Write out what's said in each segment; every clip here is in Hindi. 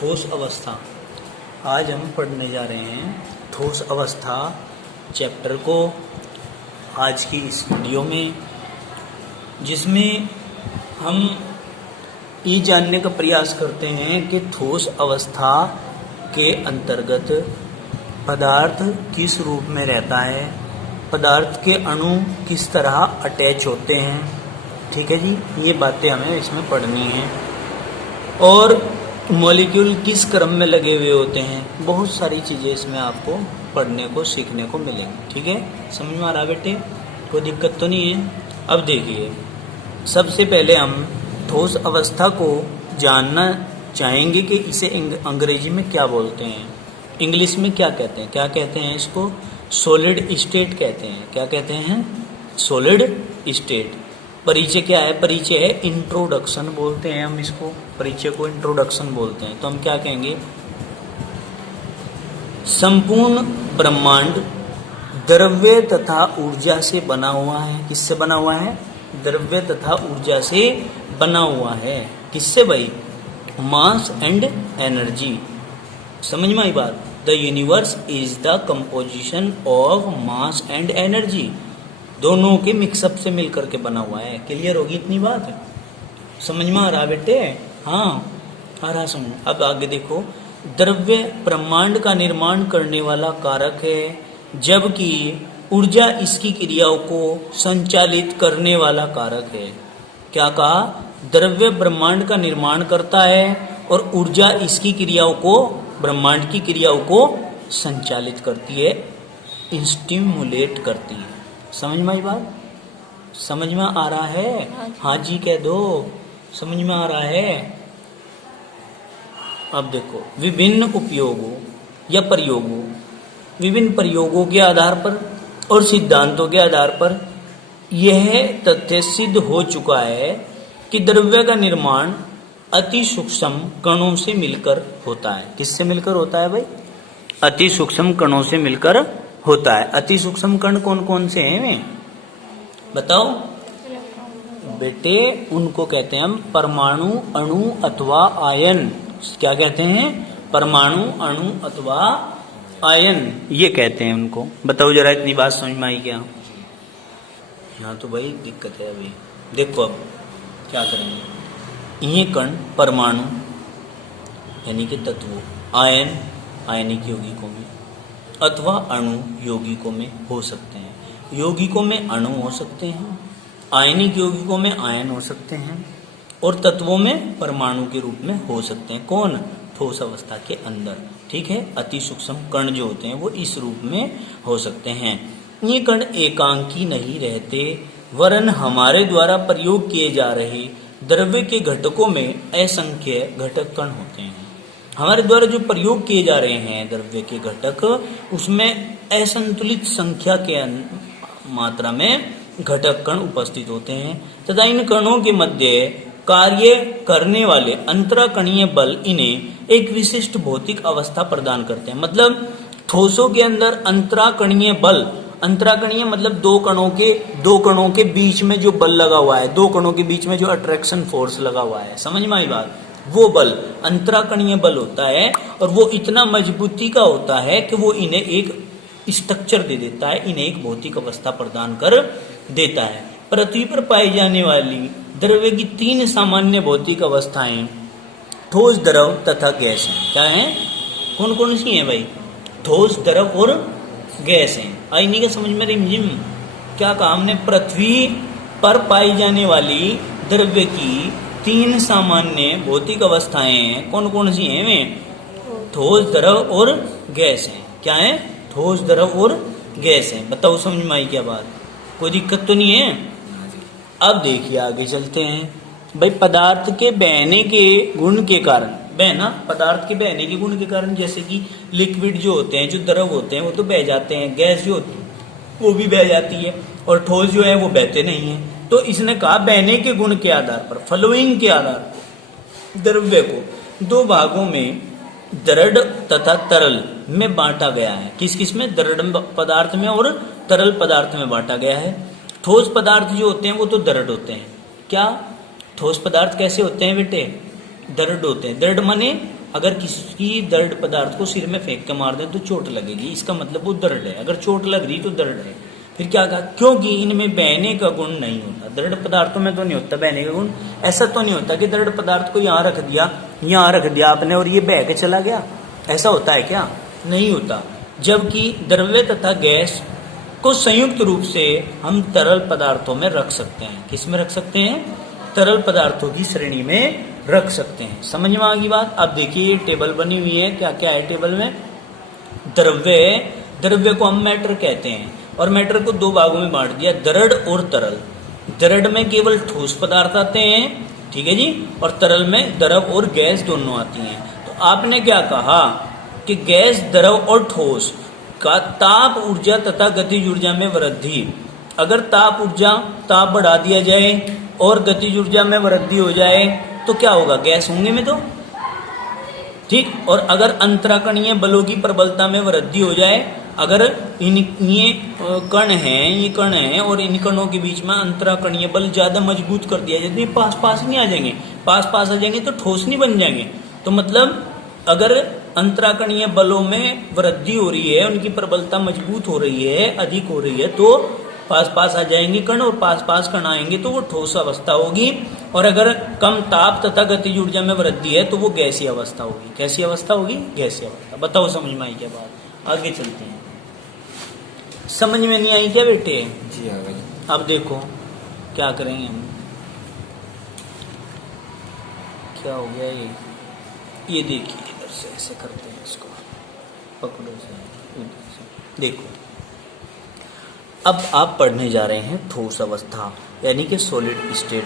ठोस अवस्था। आज हम पढ़ने जा रहे हैं ठोस अवस्था चैप्टर को आज की इस वीडियो में, जिसमें हम ये जानने का प्रयास करते हैं कि ठोस अवस्था के अंतर्गत पदार्थ किस रूप में रहता है, पदार्थ के अणु किस तरह अटैच होते हैं। ठीक है जी, ये बातें हमें इसमें पढ़नी हैं। और मॉलिक्यूल किस क्रम में लगे हुए होते हैं, बहुत सारी चीज़ें इसमें आपको पढ़ने को सीखने को मिलेंगी। ठीक है, समझ में आ रहा बेटे, कोई दिक्कत तो नहीं है। अब देखिए, सबसे पहले हम ठोस अवस्था को जानना चाहेंगे कि इसे अंग्रेजी में क्या बोलते हैं, इंग्लिश में क्या कहते हैं। क्या कहते हैं इसको? सॉलिड स्टेट कहते हैं। क्या कहते हैं? Solid state. परिचय क्या है? परिचय है इंट्रोडक्शन बोलते हैं हम इसको, परिचय को इंट्रोडक्शन बोलते हैं। तो हम क्या कहेंगे? संपूर्ण ब्रह्मांड द्रव्य तथा ऊर्जा से बना हुआ है। किससे बना हुआ है? द्रव्य तथा ऊर्जा से बना हुआ है। किससे भाई? Mass and energy. समझ में आई बात? The universe is the composition of mass and energy, दोनों के मिक्सअप से मिलकर के बना हुआ है। क्लियर होगी इतनी बात? समझ में आ रहा बेटे? हाँ आ रहा समझ। अब आगे देखो, द्रव्य ब्रह्मांड का निर्माण करने वाला कारक है, जबकि ऊर्जा इसकी क्रियाओं को संचालित करने वाला कारक है। क्या कहा? द्रव्य ब्रह्मांड का निर्माण करता है और ऊर्जा इसकी क्रियाओं को, ब्रह्मांड की क्रियाओं को संचालित करती है, स्टिमुलेट करती है। समझ में आई बात? समझ में आ रहा है? हाँ जी कह दो, समझ में आ रहा है। अब देखो, विभिन्न उपयोगों या प्रयोगों, विभिन्न प्रयोगों के आधार पर और सिद्धांतों के आधार पर यह तथ्य सिद्ध हो चुका है कि द्रव्य का निर्माण अति सूक्ष्म कणों से मिलकर होता है। किससे मिलकर होता है भाई? अति सूक्ष्म कणों से मिलकर होता है। अति सूक्ष्म कण कौन कौन से हैं वे बताओ बेटे? उनको कहते हैं हम परमाणु, अणु अथवा आयन। क्या कहते हैं? परमाणु, अणु अथवा आयन, ये कहते हैं उनको। बताओ जरा, इतनी बात समझ में आई क्या? यहाँ तो भाई दिक्कत है अभी। देखो अब क्या करेंगे, ये कण परमाणु यानी कि तत्वों, आयन आयनिक यौगिकों में, अथवा अणु यौगिकों में हो सकते हैं। यौगिकों में अणु हो सकते हैं, आयनिक यौगिकों में आयन हो सकते हैं, और तत्वों में परमाणु के रूप में हो सकते हैं। कौन? ठोस अवस्था के अंदर। ठीक है, अति सूक्ष्म कण जो होते हैं वो इस रूप में हो सकते हैं। ये कण एकांकी नहीं रहते, वरन हमारे द्वारा प्रयोग किए जा रहे द्रव्य के घटकों में असंख्य घटक कण होते हैं। हमारे द्वारा जो प्रयोग किए जा रहे हैं द्रव्य के घटक, उसमें असंतुलित संख्या के मात्रा में घटक कण उपस्थित होते हैं तथा इन कणों के मध्य कार्य करने वाले अंतराकणीय बल इन्हें एक विशिष्ट भौतिक अवस्था प्रदान करते हैं। मतलब ठोसों के अंदर अंतराकणीय बल, अंतराकणीय मतलब दो कणों के बीच में जो बल लगा हुआ है, दो कणों के बीच में जो अट्रैक्शन फोर्स लगा हुआ है, समझ में आई बात? वो बल अंतराकणीय बल होता है, और वो इतना मजबूती का होता है कि वो इन्हें एक स्ट्रक्चर दे देता है, इन्हें एक भौतिक अवस्था प्रदान कर देता है। पृथ्वी पर पाई जाने वाली द्रव्य की तीन सामान्य भौतिक अवस्थाएं ठोस, द्रव तथा गैस हैं। क्या है? कौन कौन सी हैं भाई? ठोस, द्रव और गैस हैं। आई नहीं का समझ में? रिमझिम क्या कहा हमने? पृथ्वी पर पाई जाने वाली द्रव्य की तीन सामान्य भौतिक अवस्थाएं कौन कौन सी हैं वे? ठोस, द्रव और गैस हैं। क्या है? ठोस, द्रव और गैस हैं। बताओ समझ में आई क्या बात? कोई दिक्कत तो नहीं है? अब देखिए आगे चलते हैं। भाई पदार्थ के बहने के गुण के कारण, बहना, पदार्थ के बहने के गुण के कारण, जैसे कि लिक्विड जो होते हैं, जो द्रव होते हैं वो तो बह जाते हैं, गैस जो होती है वो भी बह जाती है, और ठोस जो है वो बहते नहीं है। तो इसने कहा बहने के गुण के आधार पर, फ्लोइंग के आधार पर द्रव्य को दो भागों में, दृढ़ तथा तरल में बांटा गया है। किस किस में? दृढ़ पदार्थ में और तरल पदार्थ में बांटा गया है। ठोस पदार्थ जो होते हैं वो तो दृढ़ होते हैं। क्या? ठोस पदार्थ कैसे होते हैं बेटे? दर्द होते हैं। दर्द माने अगर किसी दर्द पदार्थ को सिर में फेंक के मार दें तो चोट लगेगी, इसका मतलब वो दर्द है। अगर चोट लग रही तो दर्द है। फिर क्या कहा, क्योंकि इनमें बहने का गुण नहीं होता। दृढ़ पदार्थों में तो नहीं होता बहने का गुण। ऐसा तो नहीं होता कि दृढ़ पदार्थ को यहाँ रख दिया आपने और ये बह के चला गया, ऐसा होता है क्या? नहीं होता। जबकि द्रव्य तथा गैस को संयुक्त रूप से हम तरल पदार्थों में रख सकते हैं। किस में रख सकते हैं? तरल पदार्थों की श्रेणी में रख सकते हैं। समझ में आ गई बात? अब देखिए टेबल बनी हुई है, क्या क्या है टेबल में? द्रव्य को हम मैटर कहते हैं और मैटर को दो भागों में बांट दिया, दृढ़ और तरल। दृढ़ में केवल ठोस पदार्थ आते हैं, ठीक है जी, और तरल में द्रव और गैस दोनों आती हैं। तो आपने क्या कहा कि गैस, द्रव और ठोस का ताप ऊर्जा तथा गतिज ऊर्जा में वृद्धि। अगर ताप बढ़ा दिया जाए और गतिज ऊर्जा में वृद्धि हो जाए तो क्या होगा? गैस होंगे में तो, ठीक। और अगर अंतराकणीय बलों की प्रबलता में वृद्धि हो जाए, अगर ये कण हैं और इन कणों के बीच में अंतराकणीय बल ज्यादा मजबूत कर दिया जाए तो ये पास नहीं आ जाएंगे, पास आ जाएंगे तो ठोस नहीं बन जाएंगे। तो मतलब अगर अंतराकणीय बलों में वृद्धि हो रही है, उनकी प्रबलता मजबूत हो रही है, अधिक हो रही है, तो पास आ जाएंगे कण और पास कण आएंगे तो वो ठोस अवस्था होगी। और अगर कम ताप तथा गतिज ऊर्जा में वृद्धि है तो वो गैसीय अवस्था होगी। कैसी अवस्था होगी? गैसीय अवस्था। बताओ समझ में आई क्या बात? आगे चलते हैं। समझ में नहीं आई क्या बेटे? जी आ गई। अब देखो क्या करेंगे हम। क्या हो गया ये देखिए, इधर से ऐसे करते हैं, इसको पकड़ो से, देखो। अब आप पढ़ने जा रहे हैं ठोस अवस्था यानी कि सॉलिड स्टेट।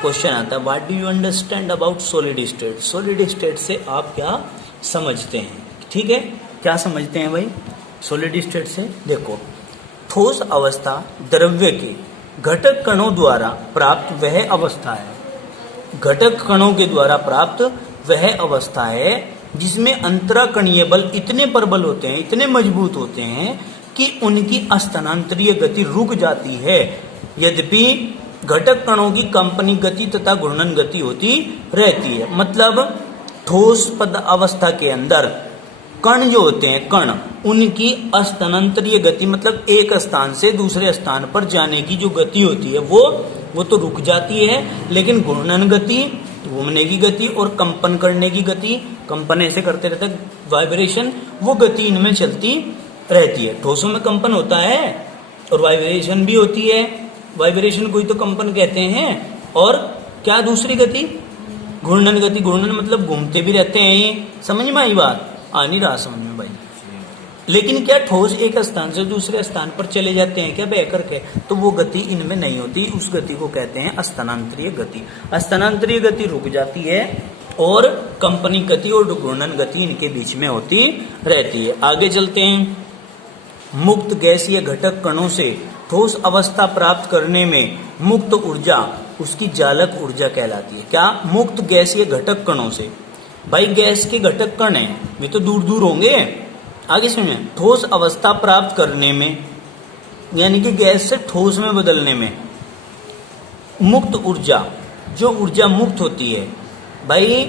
क्वेश्चन आता है, what do you understand about solid state? Solid state से आप क्या समझते हैं? ठीक है, क्या समझते हैं भाई सॉलिड स्टेट से? देखो, ठोस अवस्था द्रव्य के घटक कणों द्वारा प्राप्त वह अवस्था है, घटक कणों के द्वारा प्राप्त वह अवस्था है जिसमें अंतराकणीय बल इतने प्रबल होते हैं, इतने मजबूत होते हैं कि उनकी स्थानांतरीय गति रुक जाती है। यद्यपि घटक कणों की कंपनी गति तथा घूर्णन गति होती रहती है। मतलब ठोस पद अवस्था के अंदर कण जो होते हैं, कण, उनकी स्थानांतरीय गति मतलब एक स्थान से दूसरे स्थान पर जाने की जो गति होती है वो तो रुक जाती है, लेकिन घूर्णन गति, घूमने की गति और कंपन करने की गति, कंपन ऐसे करते रहते हैं, वाइब्रेशन, वो गति इनमें चलती रहती है। ठोसों में कंपन होता है और वाइब्रेशन भी होती है। वाइब्रेशन को ही तो कंपन कहते हैं। और क्या दूसरी गति? घूर्णन गति। घूर्णन मतलब घूमते भी रहते हैं ये। समझ में आई बात? आ नहीं रहा समझ में भाई? लेकिन क्या ठोस एक स्थान से दूसरे स्थान पर चले जाते हैं क्या बह करके? तो वो गति इनमें नहीं होती। उस गति को कहते हैं स्थानांतरीय गति। स्थानांतरीय गति रुक जाती है और कंपनी गति और घूर्णन गति इनके बीच में होती रहती है। आगे चलते हैं। मुक्त गैसीय घटक कणों से ठोस अवस्था प्राप्त करने में मुक्त ऊर्जा उसकी जालक ऊर्जा कहलाती है। क्या? मुक्त गैसीय घटक कणों से। भाई गैस के घटक कण हैं, वे तो दूर दूर होंगे। आगे सुनिए, ठोस अवस्था प्राप्त करने में यानी कि गैस से ठोस में बदलने में मुक्त ऊर्जा, जो ऊर्जा मुक्त होती है, भाई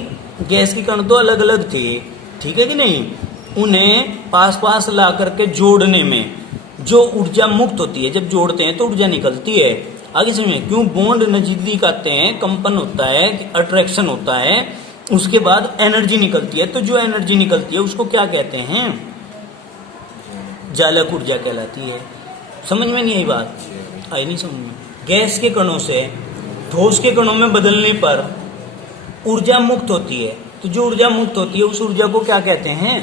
गैस के कण तो अलग अलग थे, ठीक है कि नहीं, उन्हें पास ला करके जोड़ने में जो ऊर्जा मुक्त होती है, जब जोड़ते हैं तो ऊर्जा निकलती है। आगे सुनिए, क्यों बॉन्ड नजदीक आते हैं, कंपन होता है, अट्रैक्शन होता है, उसके बाद एनर्जी निकलती है। तो जो एनर्जी निकलती है उसको क्या कहते हैं? जालक ऊर्जा कहलाती है। समझ में नहीं आई बात? आई नहीं समझ में? गैस के कणों से ठोस के कणों में बदलने पर ऊर्जा मुक्त होती है। तो जो ऊर्जा मुक्त होती है उस ऊर्जा को क्या कहते हैं?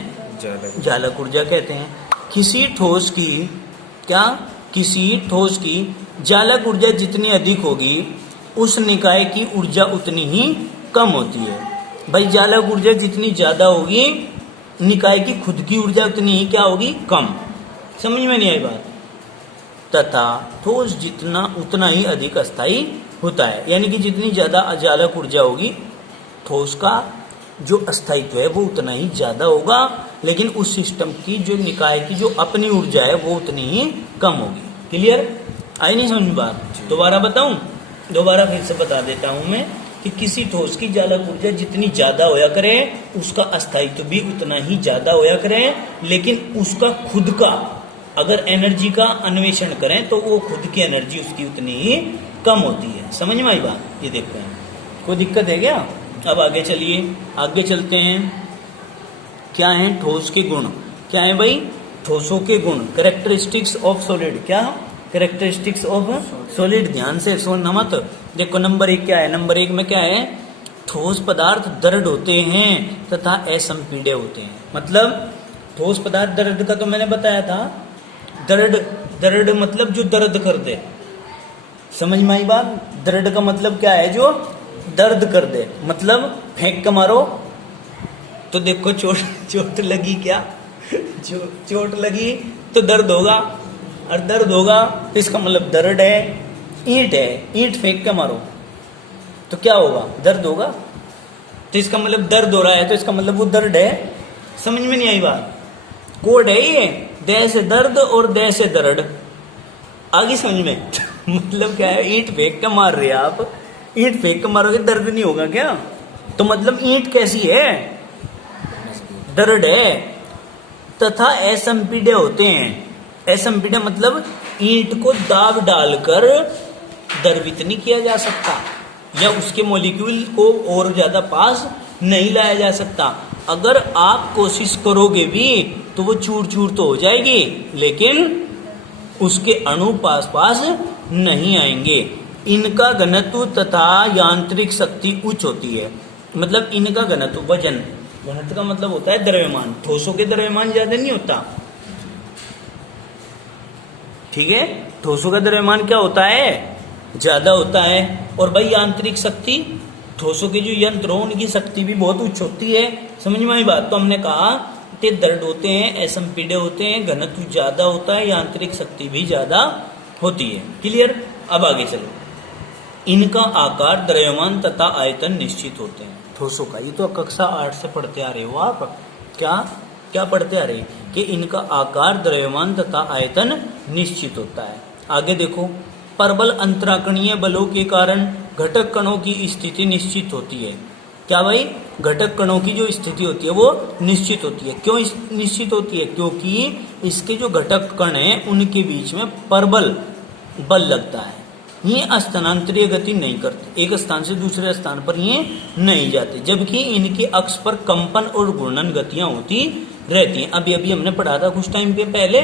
जालक ऊर्जा कहते हैं। किसी ठोस की जालक ऊर्जा जितनी अधिक होगी उस निकाय की ऊर्जा उतनी ही कम होती है। भाई जालक ऊर्जा जितनी ज्यादा होगी, निकाय की खुद की ऊर्जा उतनी ही क्या होगी? कम। समझ में नहीं आई बात? तथा ठोस जितना उतना ही अधिक अस्थायी होता है। यानी कि जितनी ज्यादा अजालक ऊर्जा होगी, ठोस का जो अस्थायित्व है वो उतना ही ज्यादा होगा, लेकिन उस सिस्टम की जो निकाय की जो अपनी ऊर्जा है वो उतनी ही कम होगी। क्लियर? आई नहीं समझ बात? दोबारा बताऊं? दोबारा फिर से बता देता हूं मैं। कि किसी ठोस की जालक ऊर्जा जितनी ज्यादा होया करे उसका अस्थायित्व भी उतना ही ज्यादा होया करे, लेकिन उसका खुद का अगर एनर्जी का अन्वेषण करें तो वो खुद की एनर्जी उसकी उतनी ही कम होती है। समझ में आई बात? ये देखते हैं, कोई दिक्कत है क्या? अब आगे चलिए, आगे चलते हैं। क्या है ठोस के गुण? क्या है भाई? ठोसों के गुण, कैरेक्टरिस्टिक्स ऑफ सॉलिड। क्या? Characteristics of solid. ध्यान से सुनना मत। देखो नंबर 1 क्या है? नंबर 1 में क्या है? ठोस पदार्थ दृढ़ होते हैं तथा असंपीड्य होते हैं। मतलब ठोस पदार्थ दृढ़ का तो मैंने बताया था, दृढ़ मतलब जो दर्द कर दे। समझ में आई बात? दृढ़ का मतलब क्या है? जो दर्द कर दे। मतलब फेंक के मारो तो देखो चोट लगी क्या? चोट लगी तो दर्द होगा, और दर्द होगा तो इसका मतलब दर्द है। ईंट है, ईंट फेंक के मारो तो क्या होगा? दर्द होगा। तो इसका मतलब दर्द हो रहा है तो इसका मतलब वो दर्द है। समझ में नहीं आई बात? कोड है ये, देह से दर्द और देह से दर्द। आगे समझ में? मतलब क्या है? ईंट फेंक के मार रहे हैं आप, ईंट फेंक के मारोगे दर्द नहीं होगा क्या? तो मतलब ईंट कैसी है? दर्द है। तथा असंपीड्य होते हैं। असंपीड्य मतलब ईंट को दाब डालकर द्रवित नहीं किया जा सकता, या उसके मॉलिक्यूल को और ज्यादा पास नहीं लाया जा सकता। अगर आप कोशिश करोगे भी तो वो चूर चूर तो हो जाएगी, लेकिन उसके अणु पास नहीं आएंगे। इनका घनत्व तथा यांत्रिक शक्ति उच्च होती है। मतलब इनका घनत्व, वजन, घनत्व का मतलब होता है द्रव्यमान। ठोसों के द्रव्यमान ज्यादा नहीं होता, ठीक है? ठोसों का द्रव्यमान क्या होता है? ज्यादा होता है। और भाई यांत्रिक शक्ति, ठोसों के जो यंत्र हो उनकी शक्ति भी बहुत उच्च होती है। समझ में आई बात? तो हमने कहा कि दृढ़ होते हैं, असंपीड्य होते हैं, घनत्व ज्यादा होता है, यांत्रिक शक्ति भी ज्यादा होती है। क्लियर? अब आगे चलो। इनका आकार, द्रव्यमान तथा आयतन निश्चित होते हैं। ठोसों का, ये तो कक्षा 8 से पढ़ते आ रहे हो आप। क्या पढ़ते आ रहे हैं? कि इनका आकार, द्रव्यमान तथा आयतन निश्चित होता है। आगे देखो, प्रबल अंतराकणीय बलों के कारण घटक कणों की स्थिति निश्चित होती है। क्या भाई? घटक कणों की जो स्थिति होती है वो निश्चित होती है। क्यों निश्चित होती है? क्योंकि इसके जो घटक कण हैं उनके बीच में प्रबल बल लगता है। ये स्थानांतरीय गति नहीं करते, एक स्थान से दूसरे स्थान पर ये नहीं जाते, जबकि इनके अक्ष पर कंपन और घूर्णन गतियां होती रहती हैं। अभी हमने पढ़ा था कुछ टाइम पे पहले,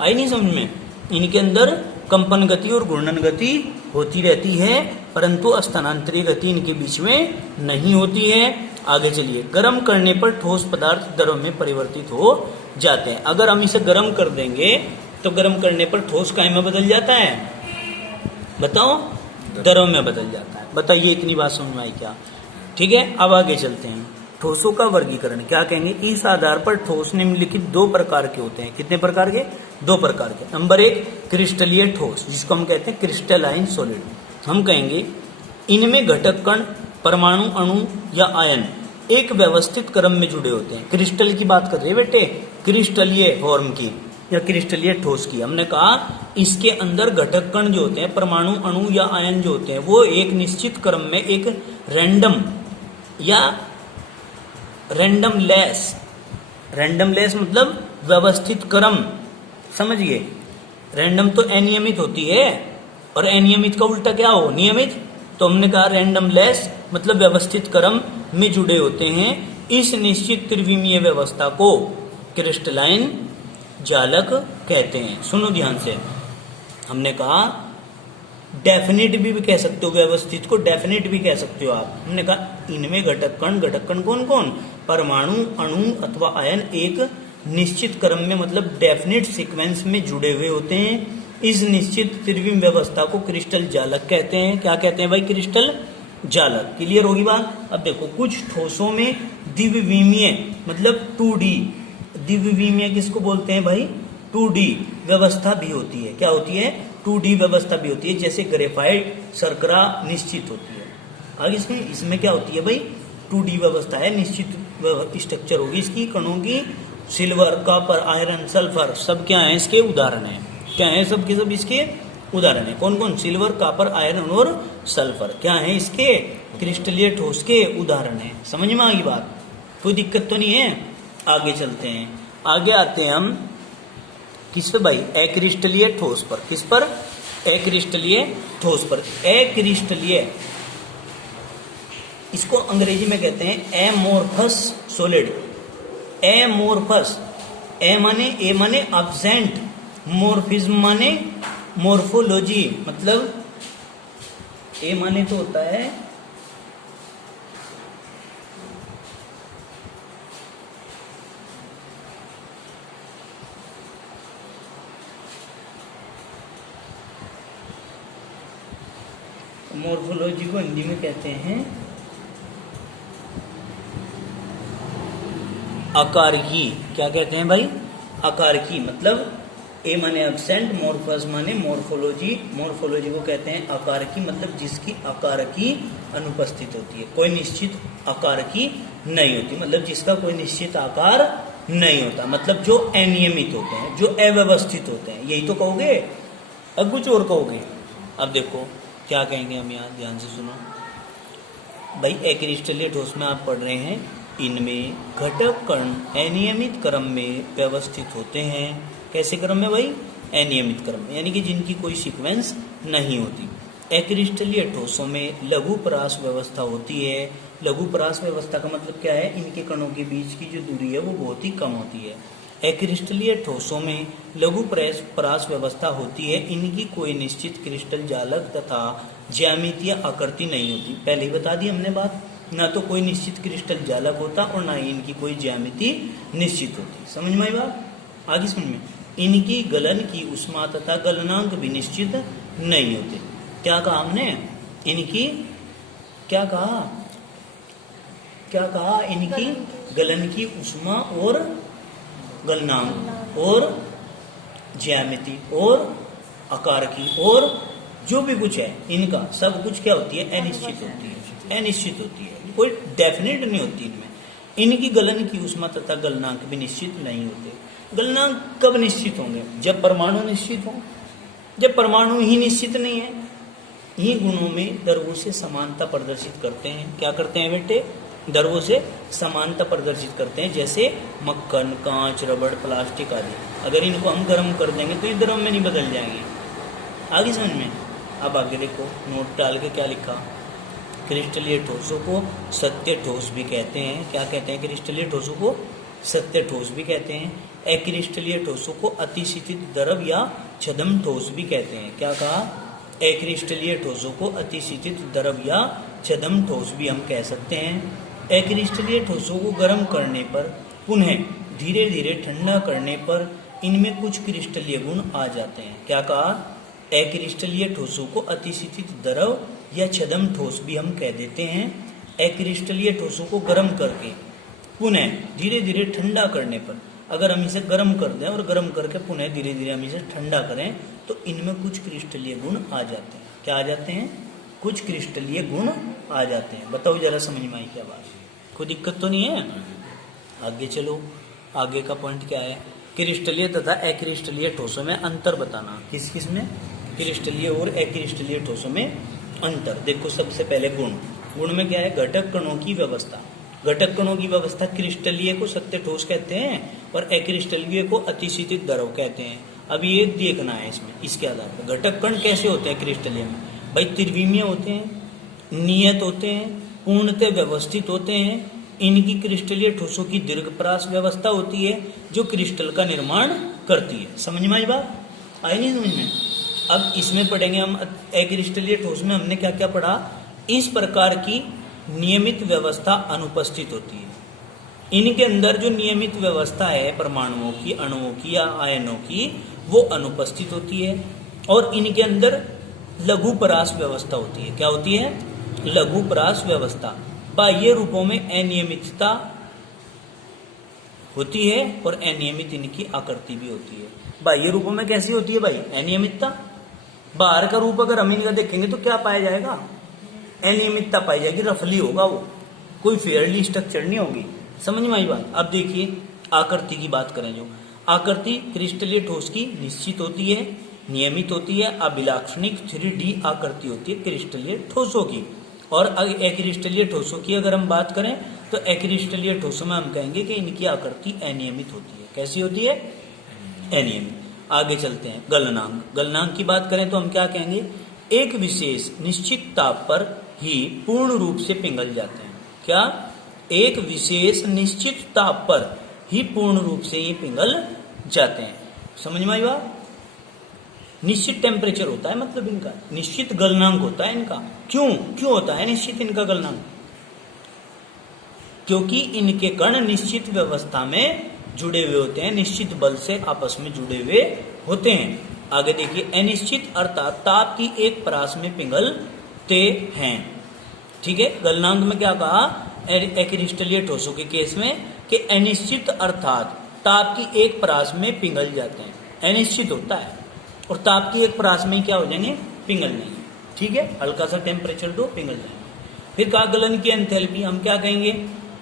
आई नहीं समझ में? इनके अंदर कंपन गति और घूर्णन गति होती रहती है, परंतु स्थानांतरीय गति इनके बीच में नहीं होती है। आगे चलिए। गर्म करने पर ठोस पदार्थ द्रव में परिवर्तित हो जाते हैं। अगर हम इसे गर्म कर देंगे तो गर्म करने पर ठोस काय में बदल जाता है? बताओ? द्रव में बदल जाता है। बताइए, इतनी बात समझ में आई क्या? ठीक है, अब आगे चलते हैं। ठोसों का वर्गीकरण क्या कहेंगे? इस आधार पर ठोस निम्नलिखित 2 प्रकार के होते हैं। कितने प्रकार के? 2 प्रकार के। नंबर 1 क्रिस्टलीय ठोस, जिसको हम कहते हैं क्रिस्टलाइन सॉलिड। हम कहेंगे इनमें घटक कण, परमाणु, अणु या आयन एक व्यवस्थित क्रम में जुड़े होते हैं। क्रिस्टल की बात कर रहे हैं बेटे, क्रिस्टलीय फॉर्म की या क्रिस्टलीय ठोस की। हमने कहा इसके अंदर घटक कण जो होते हैं, परमाणु, अणु या आयन जो होते हैं, वो एक निश्चित क्रम में एक रैंडम या रैंडम लेस मतलब व्यवस्थित क्रम। समझिए, रैंडम तो अनियमित होती है और अनियमित का उल्टा क्या हो? नियमित। तो हमने कहा रैंडम लेस मतलब व्यवस्थित क्रम में जुड़े होते हैं। इस निश्चित त्रिविमीय व्यवस्था को क्रिस्टलाइन जालक कहते हैं। सुनो ध्यान से, हमने कहा डेफिनेट भी कह सकते हो, व्यवस्थित को डेफिनेट भी कह सकते हो आप। हमने कहा इनमें घटक कण कौन कौन? परमाणु, अणु अथवा आयन एक निश्चित क्रम में मतलब डेफिनेट सीक्वेंस में जुड़े हुए होते हैं। इस निश्चित त्रिविम व्यवस्था को क्रिस्टल जालक कहते हैं। क्या कहते हैं भाई? क्रिस्टल जालक। क्लियर होगी बात? अब देखो, कुछ ठोसों में द्विविमीय मतलब 2D, द्विविमीय किसको बोलते हैं भाई? 2D व्यवस्था भी होती है। क्या होती है? 2D व्यवस्था भी होती है। जैसे ग्रेफाइट, शर्करा निश्चित होती है। आगे इसमें क्या होती है भाई? 2D व्यवस्था है, निश्चित स्ट्रक्चर होगी इसकी, कणों की। सिल्वर, कॉपर, आयरन, सल्फर सब क्या है? इसके उदाहरण है। क्या है? सब के सब इसके उदाहरण है। कौन कौन? सिल्वर, कॉपर, आयरन और सल्फर क्या है इसके क्रिस्टलीय ठोस के उदाहरण है। समझ में आ गई बात, कोई दिक्कत तो नहीं है। आगे चलते हैं, आगे आते हैं हम किस पे भाई, अक्रिस्टलीय ठोस पर। किस पर, अक्रिस्टलीय ठोस पर। अक्रिस्टलीय इसको अंग्रेजी में कहते हैं एमोर्फस सॉलिड। एमोर्फस, ए माने एब्सेंट, मोर्फिज्म माने मोर्फोलॉजी, मतलब ए माने तो होता है मोर्फोलॉजी को हिंदी में कहते हैं आकार की। क्या कहते हैं भाई, आकार की। मतलब ए माने एब्सेंट, मोर्फस माने मोर्फोलॉजी, मोर्फोलॉजी को कहते हैं आकार की, मतलब जिसकी आकार की अनुपस्थित होती है, कोई निश्चित आकार की नहीं होती, मतलब जिसका कोई निश्चित आकार नहीं होता, मतलब जो अनियमित होते हैं, जो अव्यवस्थित होते हैं, यही तो कहोगे, अब कुछ और कहोगे। अब देखो क्या कहेंगे हम, यहाँ ध्यान से सुनो भाई। अक्रिस्टलीय ठोस में आप पढ़ रहे हैं, इनमें घटक कण अनियमित क्रम में व्यवस्थित होते हैं। कैसे क्रम में भाई, अनियमित क्रम में, यानी कि जिनकी कोई सीक्वेंस नहीं होती। अक्रिस्टलीय ठोसों में लघु परास व्यवस्था होती है। लघु परास व्यवस्था का मतलब क्या है, इनके कणों के बीच की जो दूरी है वो बहुत ही कम होती है। अक्रिस्टलीय ठोसों में लघु परास व्यवस्था होती है। इनकी कोई निश्चित क्रिस्टल जालक तथा ज्यामितीय आकृति नहीं होती। पहले ही बता दी हमने बात, ना तो कोई निश्चित क्रिस्टल जालक होता और ना ही इनकी कोई ज्यामिति निश्चित होती। समझ में आई बात, आगे समझ में। इनकी गलन की उष्मा तथा गलनांक भी निश्चित नहीं होते। क्या कहा हमने, इनकी क्या कहा, क्या कहा, इनकी गलन की उष्मा और गलनांक और ज्यामिति और आकार की और जो भी कुछ है, इनका सब कुछ क्या होती है, अनिश्चित होती है, अनिश्चित होती है, कोई डेफिनेट नहीं होती इनमें। इनकी गलन की उष्मा तथा गलनांक भी निश्चित नहीं होते। गलनांक कब निश्चित होंगे, जब परमाणु निश्चित हो। जब परमाणु ही निश्चित नहीं है, ये गुणों में द्रव्यों से समानता प्रदर्शित करते हैं। क्या करते हैं बेटे, द्रव्यों से समानता प्रदर्शित करते हैं, जैसे मक्खन, कांच, रबड़, प्लास्टिक आदि। अगर इनको हम गर्म कर देंगे तो ये द्रव में नहीं बदल जाएंगे। आगे समझ में। अब आगे देखो, नोट डाल के क्या लिखा, क्रिस्टलीय ठोसों को सत्य ठोस भी कहते हैं। क्या कहते हैं, क्रिस्टलीय ठोसों को सत्य ठोस भी कहते हैं। अक्रिस्टलीय ठोसों को अतिशीतित द्रव या छद्म ठोस भी कहते हैं। क्या कहा, अक्रिस्टलीय ठोसों को अतिशीतित द्रव या छद्म ठोस भी हम कह सकते हैं। अक्रिस्टलीय ठोसों को गर्म करने पर पुनः धीरे धीरे ठंडा करने पर इनमें कुछ क्रिस्टलीय गुण आ जाते हैं। क्या कहा, अक्रिस्टलीय ठोसों को अतिशीतित द्रव या छद्म ठोस भी हम कह देते हैं। अक्रिस्टलीय ठोसों को गर्म करके पुनः धीरे धीरे ठंडा करने पर, अगर हम इसे गर्म कर दें और गर्म करके पुनः धीरे धीरे हम इसे ठंडा करें तो इनमें कुछ क्रिस्टलीय गुण आ जाते हैं। क्या आ जाते हैं, कुछ क्रिस्टलीय गुण आ जाते हैं। बताओ जरा, समझ में आई क्या बात, कोई दिक्कत तो नहीं है। आगे चलो, आगे का पॉइंट क्या है, क्रिस्टलीय तथा अक्रिस्टलीय ठोसों में अंतर बताना। किस किस में, क्रिस्टलीय और अक्रिस्टलीय ठोसों में अंतर। देखो सबसे पहले गुण, गुण में क्या है, घटक कणों की व्यवस्था। घटक कणों की व्यवस्था, क्रिस्टलीय को सत्य ठोस कहते हैं और अक्रिस्टलीय को अतिशीतित द्रव कहते हैं। अब ये देखना है इसमें, इसके आधार पर घटक कण कैसे होते हैं क्रिस्टलीय में भाई, त्रिविमीय होते हैं, नियत होते हैं, पूर्णतः व्यवस्थित होते हैं। इनकी क्रिस्टलीय ठोसों की दीर्घपरास व्यवस्था होती है जो क्रिस्टल का निर्माण करती है। समझ में आई बात, आई नहीं समझ में। अब इसमें पढ़ेंगे हम अक्रिस्टलीय ठोस में हमने क्या क्या पढ़ा, इस प्रकार की नियमित व्यवस्था अनुपस्थित होती है। इनके अंदर जो नियमित व्यवस्था है परमाणुओं की, अणुओं की या आयनों की, वो अनुपस्थित होती है। और इनके अंदर लघु परास व्यवस्था होती है। क्या होती है, लघु परास व्यवस्था। बाह्य रूपों में अनियमितता होती है और अनियमित इनकी आकृति भी होती है। बाह्य रूपों में कैसी होती है भाई, अनियमितता। बाहर का रूप अगर हम इनका देखेंगे तो क्या पाया जाएगा, अनियमितता पाई जाएगी, रफली होगा वो, कोई फेयरली स्ट्रक्चर नहीं होगी। समझ में आई बात। अब देखिए आकृति की बात करें, जो आकृति क्रिस्टलीय ठोस की निश्चित होती है। नियमित होती है। अभिलाक्षणिक 3D आकृति होती है क्रिस्टलीय ठोसों की। और अक्रिस्टलीय ठोसों की अगर हम बात करें तो अक्रिस्टलीय ठोसों में हम कहेंगे कि इनकी आकृति अनियमित होती है। कैसी होती है? अनियमित। आगे चलते हैं। गलनांक। गलनांक की बात करें तो हम क्या कहेंगे? एक विशेष निश्चित ताप पर ही पूर्ण रूप से पिघल जाते हैं। क्या? एक विशेष निश्चित ताप पर ही पूर्ण रूप से ये पिघल जाते हैं। समझ में आई बात? निश्चित टेम्परेचर होता है, मतलब इनका निश्चित गलनांक होता है इनका। क्यों होता है निश्चित इनका गलनांक? क्योंकि इनके कण निश्चित व्यवस्था में जुड़े हुए होते हैं, निश्चित बल से आपस में जुड़े हुए होते हैं। आगे देखिए, अनिश्चित अर्थात ताप की एक परास में पिघलते हैं। ठीक है, गलनांक में क्या कहा? अक्रिस्टलीय ठोसों के केस में कि अनिश्चित अर्थात ताप की एक परास में पिघल जाते हैं। अनिश्चित होता है और ताप की एक परास में क्या हो जाएंगे? पिघल जाएंगे। ठीक है, हल्का सा टेम्परेचर दो, पिघल जाएंगे। फिर कहा गलन की एंथैल्पी, हम क्या कहेंगे?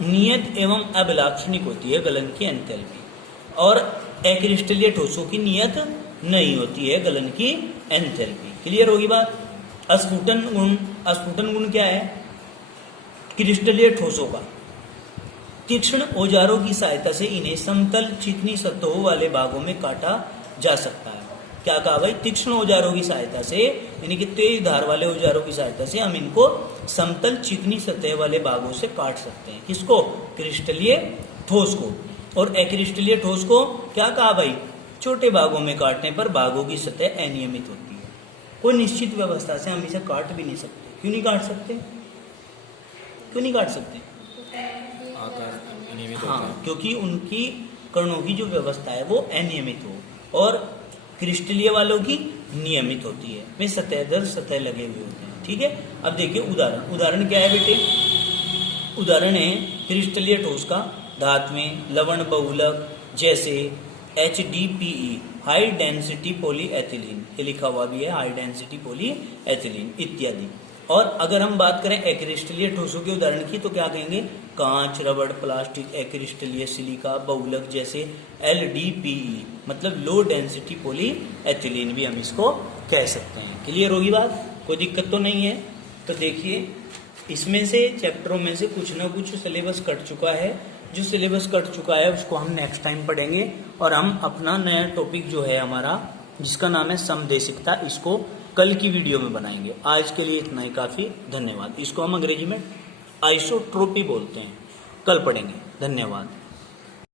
नियत एवं अभिलाक्षणिक होती है गलन की एंथैल्पी, और अक्रिस्टलीय ठोसों की नियत नहीं होती है गलन की एंथैल्पी। क्लियर होगी बात? अस्फुटन गुण। अस्फुटन गुण क्या है? क्रिस्टलीय ठोसों का तीक्ष्ण औजारों की सहायता से इन्हें समतल चिकनी सतहों वाले भागों में काटा जा सकता है। क्या कहा भाई? तीक्ष्ण औजारों की सहायता से, यानी कि तेज धार वाले औजारों की सहायता से हम इनको समतल चिकनी सतह वाले भागों से काट सकते हैं। किसको? क्रिस्टलीय ठोस को। और अक्रिस्टलीय ठोस को क्या कहा भाई? छोटे भागों में काटने पर भागों की सतह अनियमित होती है। कोई निश्चित व्यवस्था से हम इसे काट भी नहीं सकते। क्यों नहीं काट सकते? क्यों नहीं काट सकते? आकार अनियमित होता है। हाँ, क्योंकि उनकी कणों की जो व्यवस्था है वो अनियमित हो, और क्रिस्टलीय वालों की नियमित होती है। वे सतह दर सतह लगे हुए होते हैं। ठीक है, अब देखिए उदाहरण। उदाहरण क्या है बेटे? उदाहरण है क्रिस्टलीय ठोस का धात्वें लवण बहुलक, जैसे HDPE हाई डेंसिटी पॉलीएथिलीन, ये लिखा हुआ भी है हाई डेंसिटी पॉलीएथिलीन इत्यादि। और अगर हम बात करें अक्रिस्टलीय ठोसों के उदाहरण की तो क्या कहेंगे? कांच, रबड़, प्लास्टिक, अक्रिस्टलीय सिलिका, बहुलक जैसे LDPE, मतलब लो डेंसिटी पॉलीएथिलीन भी हम इसको कह सकते हैं। क्लियर होगी बात? कोई दिक्कत तो नहीं है? तो देखिए, इसमें से चैप्टरों में से कुछ ना कुछ सिलेबस कट चुका है। जो सिलेबस कट चुका है उसको हम नेक्स्ट टाइम पढ़ेंगे, और हम अपना नया टॉपिक जो है हमारा, जिसका नाम है समदेशिकता, इसको कल की वीडियो में बनाएंगे। आज के लिए इतना ही काफ़ी। धन्यवाद। इसको हम अंग्रेजी में आइसोट्रोपी बोलते हैं। कल पढ़ेंगे। धन्यवाद।